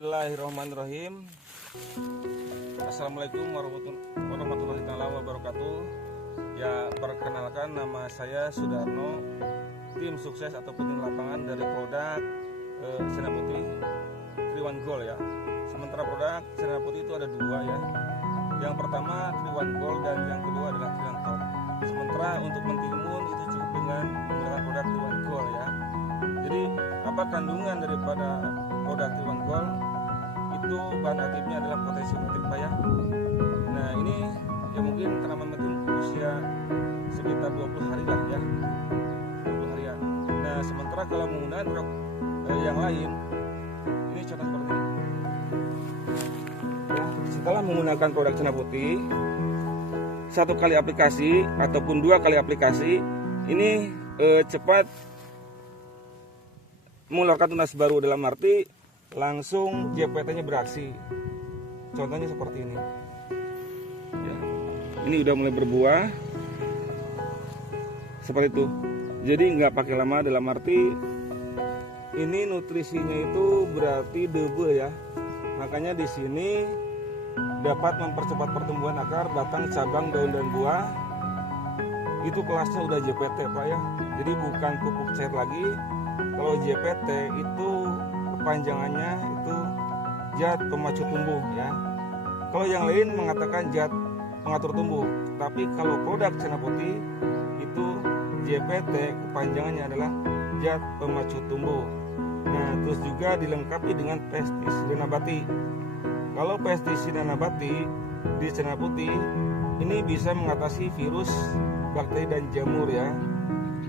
Bismillahirrahmanirrahim. Assalamualaikum warahmatullahi wabarakatuh. Ya, perkenalkan nama saya Sudarno, tim sukses ataupun tim lapangan dari produk Sinar Putih Triwan Gold ya. Sementara produk Sinar Putih itu ada dua ya. Yang pertama Triwan Gold dan yang kedua adalah Triwan Top. Sementara untuk mentimun itu cukup dengan menggunakan produk Triwan Gold ya. Jadi apa kandungan daripada produk Triwan Gold? Itu bahan aktifnya adalah potasium nitrit ya. Nah ini ya mungkin tanaman mentimun usia sekitar 20 hari lah ya, 20 harian. Nah sementara kalau menggunakan produk yang lain, ini contoh seperti ini ya. Setelah menggunakan produk Sinar Putih, satu kali aplikasi ataupun dua kali aplikasi, ini cepat mengeluarkan tunas baru, dalam arti langsung JPT-nya beraksi. Contohnya seperti ini ya. Ini udah mulai berbuah seperti itu. Jadi nggak pakai lama, dalam arti ini nutrisinya itu berarti double ya. Makanya di sini dapat mempercepat pertumbuhan akar, batang, cabang, daun dan buah. Itu kelasnya udah JPT Pak ya. Jadi bukan pupuk cair lagi. Kalau JPT itu kepanjangannya itu zat pemacu tumbuh ya. Kalau yang lain mengatakan zat pengatur tumbuh, tapi kalau produk Sinar Putih itu JPT kepanjangannya adalah zat pemacu tumbuh. Nah terus juga dilengkapi dengan pestisida nabati. Kalau pestisida nabati di Sinar Putih ini bisa mengatasi virus, bakteri dan jamur ya.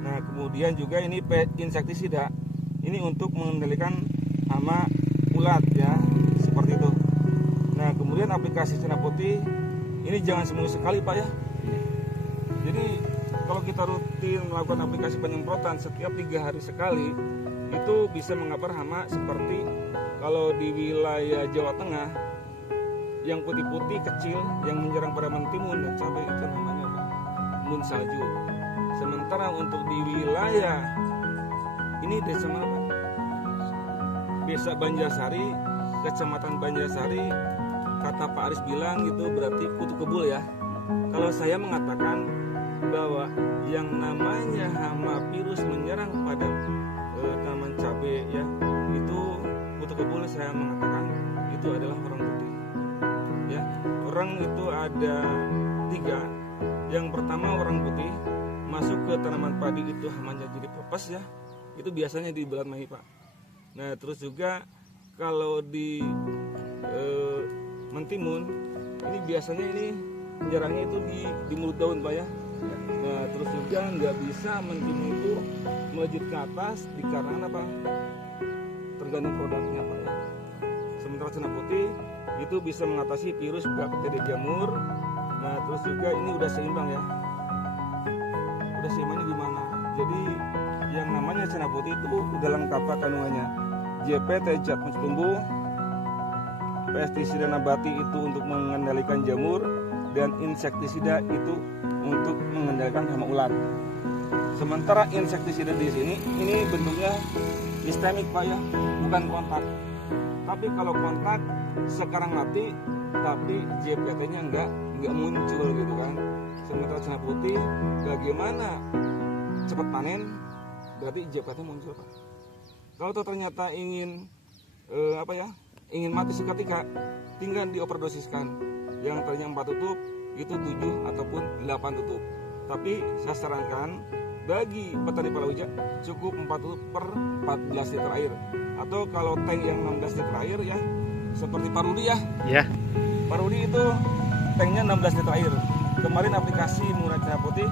Nah kemudian juga ini insektisida, ini untuk mengendalikan hama ulat ya, seperti itu. Nah kemudian aplikasi Sinar Putih ini jangan seminggu sekali Pak ya. Jadi kalau kita rutin melakukan aplikasi penyemprotan setiap 3 hari sekali, itu bisa mengapar hama seperti kalau di wilayah Jawa Tengah yang putih-putih kecil yang menyerang pada mentimun dan cabai, itu namanya apa? Embun salju. Sementara untuk di wilayah ini desa mana Pak? Desa Banjarsari, Kecamatan Banjarsari, kata Pak Aris bilang itu berarti kutu kebul ya. Kalau saya mengatakan bahwa yang namanya hama virus menyerang pada tanaman cabai ya, itu kutu kebul, saya mengatakan itu adalah orang putih ya. Orang itu ada 3. Yang pertama orang putih masuk ke tanaman padi itu hamanya jadi pepes ya. Itu biasanya di bulan Mei Pak. Nah terus juga kalau di mentimun ini biasanya ini menyerangnya itu di mulut daun Pak ya. Nah terus juga nggak bisa mentimun itu melejit ke atas dikarenakan apa? Tergantung produknya Pak ya. Sementara Sinar Putih itu bisa mengatasi virus, bakteri, jamur. Nah terus juga ini udah seimbang ya. Udah seimbangnya gimana? Jadi yang namanya Sinar Putih itu udah lengkap kandungannya. JPT zat pengatur tumbuh, pestisida nabati itu untuk mengendalikan jamur, dan insektisida itu untuk mengendalikan hama ulat. Sementara insektisida di sini ini bentuknya sistemik Pak ya, bukan kontak. Tapi kalau kontak sekarang mati, tapi JPT-nya nggak muncul gitu kan. Sementara Sinar Putih bagaimana cepat panen, berarti JPT muncul Pak. Kalau ternyata ingin ingin mati seketika, tinggal dioverdosiskan. Yang tadinya 4 tutup itu 7 ataupun 8 tutup. Tapi saya sarankan bagi petani palawija cukup 4 tutup per 14 liter air. Atau kalau tank yang 16 liter air ya, seperti Pak Rudi ya. Ya. Pak Rudi itu tanknya 16 liter air. Kemarin aplikasi menggunakan Sinar Putih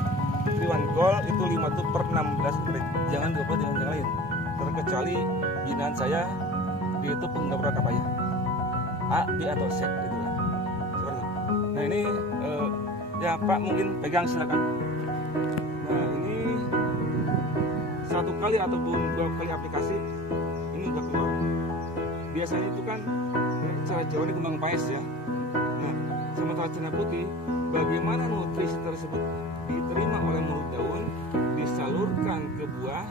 Triwan Gold itu 5 tutup per 16 liter. Jangan lupa dengan yang lain. Terkecuali binaan saya di YouTube nggak pernah apa ya, A, B atau C gitu kan. Seperti itu. Nah ini ya Pak mungkin pegang silakan. Nah ini 1 kali ataupun 2 kali aplikasi ini udah keluar. Biasanya itu kan cara Jawa ini kembang paes ya. Nah sementara Sinar Putih, bagaimana nutrisi tersebut diterima oleh mulut daun, disalurkan ke buah,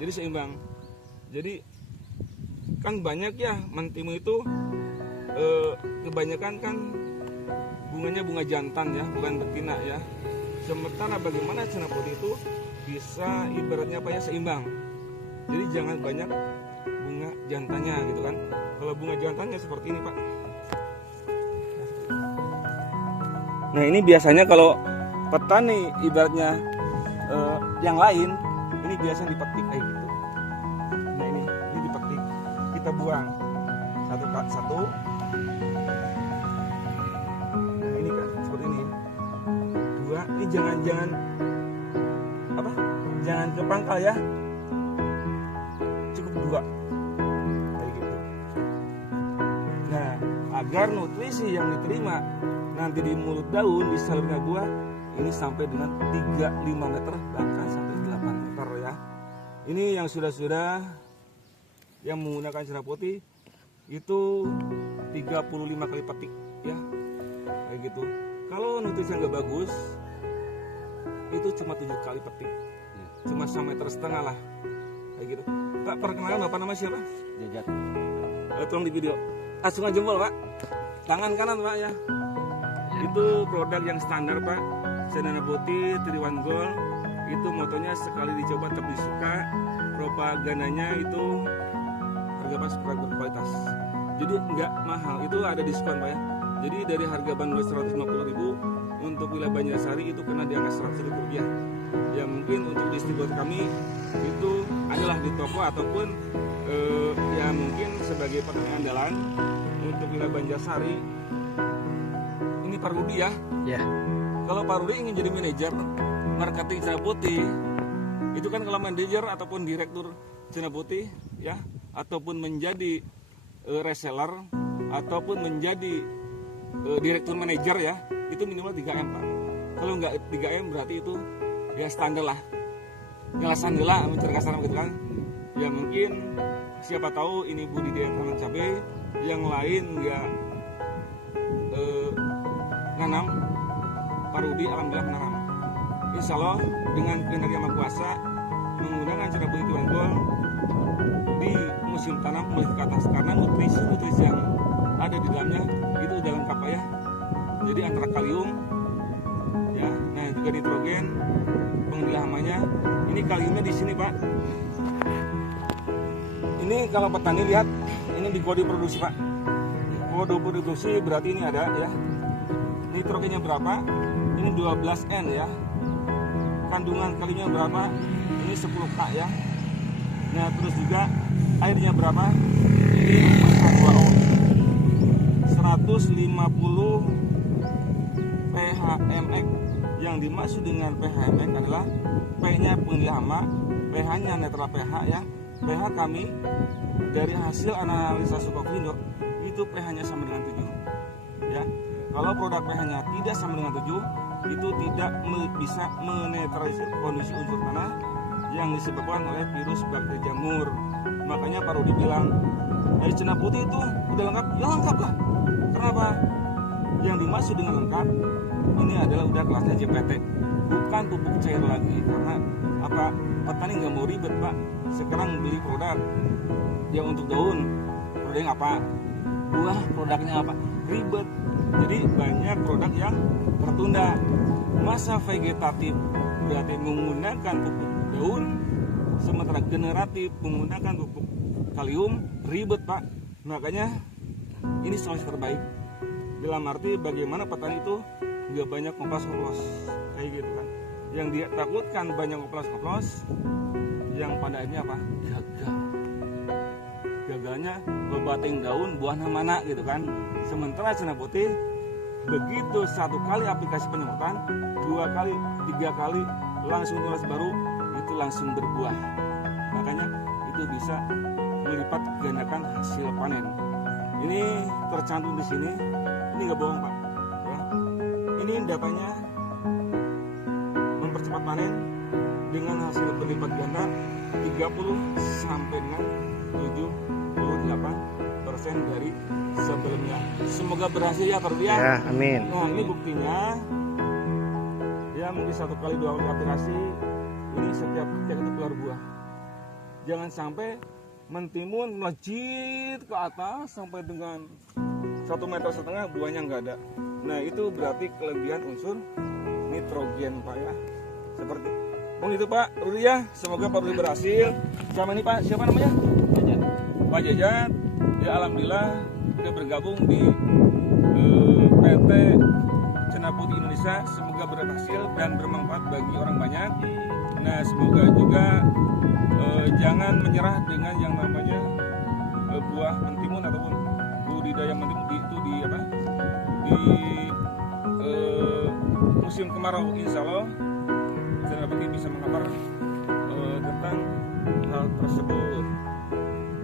jadi seimbang. Jadi kan banyak ya mentimun itu kebanyakan kan bunganya bunga jantan ya, bukan betina ya. Sementara bagaimana cina putih itu bisa ibaratnya apa ya, seimbang. Jadi jangan banyak bunga jantannya gitu kan. Kalau bunga jantannya seperti ini Pak. Nah ini biasanya kalau petani ibaratnya yang lain ini biasanya dipetik kayak gitu. Nah ini dipetik, kita buang satu. Nah ini kan seperti ini. Dua, ini jangan apa? Jangan ke pangkal ya. Cukup dua. Kayak gitu. Nah, agar nutrisi yang diterima nanti di mulut daun, di salurnya buah ini sampai dengan 3-5 meter bahkan sampai 8 meter ya. Ini yang sudah yang menggunakan cina putih itu 35 kali petik ya, kayak gitu. Kalau nutrisi yang nggak bagus itu cuma 7 kali petik, cuma 1,5 meter lah, kayak gitu. Pak, perkenalkan Bapak nama siapa? Jajat. Tolong di video. Acungan jempol Pak, tangan kanan Pak ya. Itu produk yang standar Pak, Cendana Putih, Triwan Gold. Itu motonya sekali dicoba tetap disuka. Propagandanya itu harga pas berkualitas. Jadi nggak mahal, itu ada diskon Pak ya. Jadi dari harga bandrol 150.000 untuk wilayah Banjarsari itu kena di angka 100.000 rupiah. Ya mungkin untuk distributor kami itu adalah di toko ataupun ya mungkin sebagai petani andalan untuk wilayah Banjarsari. Ini Pak Rudi ya. Ya. Kalau Pak Rudi ingin jadi manajer marketing cina putih, itu kan kalau manajer ataupun direktur cina putih ya, ataupun menjadi reseller ataupun menjadi direktur manajer ya, itu minimal 3M Pak. Kalau nggak 3M berarti itu ya standar lah, nyalasan gila mencari kasar gitu kan. Ya mungkin siapa tahu ini budidaya tanaman cabai yang lain nggak nanam, Pak Rudi alhamdulillah menanam. Insya Allah dengan kehendak Yang Maha Kuasa menggunakan cina putih Triwan Gold di musim tanam mulai ke atas, karena nutrisi yang ada di dalamnya itu udah lengkap ya. Jadi antara kalium ya, nah juga nitrogen, pengendali hamanya. Ini kaliumnya di sini Pak. Ini kalau petani lihat ini di kode produksi Pak. Kode produksi berarti ini ada ya. Nitrogennya berapa? Ini 12N ya. Kandungan kaliumnya berapa? Ini 10K ya. Nah terus juga airnya berapa? Ini 150 PHMX. Yang dimaksud dengan PHMX adalah P-nya pengendali hama, pH-nya netral pH ya. pH kami dari hasil analisa Sukovindo itu pH-nya sama dengan 7 ya. Kalau produk pH-nya tidak sama dengan 7, itu tidak bisa menetralisir kondisi unsur tanah yang disebabkan oleh virus bakteri jamur. Makanya Pak Rudi bilang, air cina putih itu udah lengkap? Ya lengkap lah. Kenapa? Yang dimaksud dengan lengkap, ini adalah udah kelasnya JPT, bukan pupuk cair lagi. Karena apa? Petani nggak mau ribet Pak. Sekarang beli produk yang untuk daun, produknya apa? Buah, produknya apa? Ribet. Jadi banyak produk yang tertunda. Masa vegetatif berarti menggunakan pupuk daun, sementara generatif menggunakan pupuk kalium, ribet Pak. Makanya ini solusi terbaik. Dalam arti bagaimana petani itu nggak banyak ngoplos-ngoplos kayak gitu kan. Yang dia takutkan banyak ngoplos-ngoplos, yang pada akhirnya apa? Gagal. Gagalnya bebating daun, buahnya mana gitu kan. Sementara cina putih begitu 1 kali aplikasi penyemprotan, 2 kali, 3 kali langsung tunas baru, itu langsung berbuah. Makanya itu bisa melipat gandakan hasil panen. Ini tercantum di sini. Ini nggak bohong Pak. Ya. Ini datanya mempercepat panen dengan hasil berlipat ganda 30 sampai dengan 78% dari sebelumnya. Semoga berhasil ya Pak Rudi ya. Ya, amin. Nah ini buktinya. Ya mungkin 1 kali 2 kali aplikasi ini setiap itu keluar buah. Jangan sampai mentimun melejit ke atas sampai dengan 1,5 meter buahnya nggak ada. Nah itu berarti kelebihan unsur nitrogen Pak ya. Seperti mungkin itu Pak Rudi ya. Semoga Pak Rudi berhasil. Sama ini Pak siapa namanya? Pak Jajat. Ya alhamdulillah sudah bergabung di PT Cendana Putih Indonesia. Semoga berhasil dan bermanfaat bagi orang banyak. Nah semoga juga jangan menyerah dengan yang namanya buah mentimun ataupun budidaya mentimun itu di apa di musim kemarau. Insya Allah Cendana Putih bisa mengkabar tentang hal tersebut.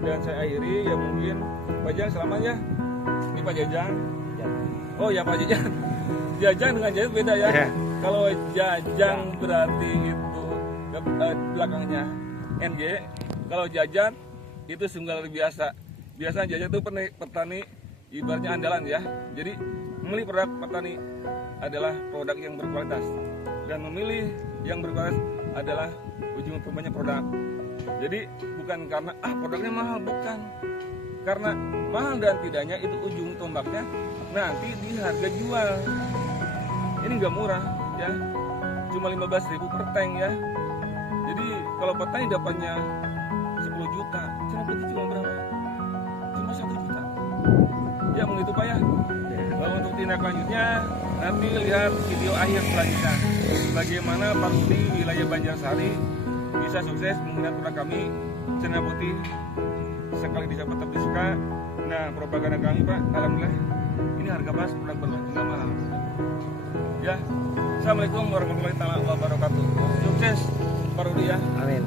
Dan saya akhiri ya mungkin Pak Jajang selamanya. Ini Pak Jajang. Oh ya Pak Jajang. Jajang dengan Jajang beda ya. Kalau Jajang berarti itu belakangnya NG. Kalau Jajang itu sungguh luar biasa. Biasanya Jajang itu petani ibaratnya andalan ya. Jadi memilih produk petani adalah produk yang berkualitas. Dan memilih yang berkualitas adalah ujung tombaknya produk. Jadi bukan karena produknya mahal, bukan. Karena mahal dan tidaknya itu ujung tombaknya nanti di harga jual. Ini nggak murah ya, cuma 15.000 per tank ya. Jadi kalau petani dapatnya 10 juta, Cendana Putih cuma berapa? Cuma 1 juta. Ya begitu Pak ya. Untuk tindak lanjutnya nanti lihat video akhir selanjutnya. Bagaimana Pak Rudi wilayah Banjarsari bisa sukses menggunakan produk kami Cendana Putih sekali disahabat tetap disuka. Nah propaganda kami Pak, alhamdulillah ini harga pas produk nggak mahal. Ya, assalamualaikum warahmatullahi wabarakatuh. Sukses Pak Rudi ya. Amin.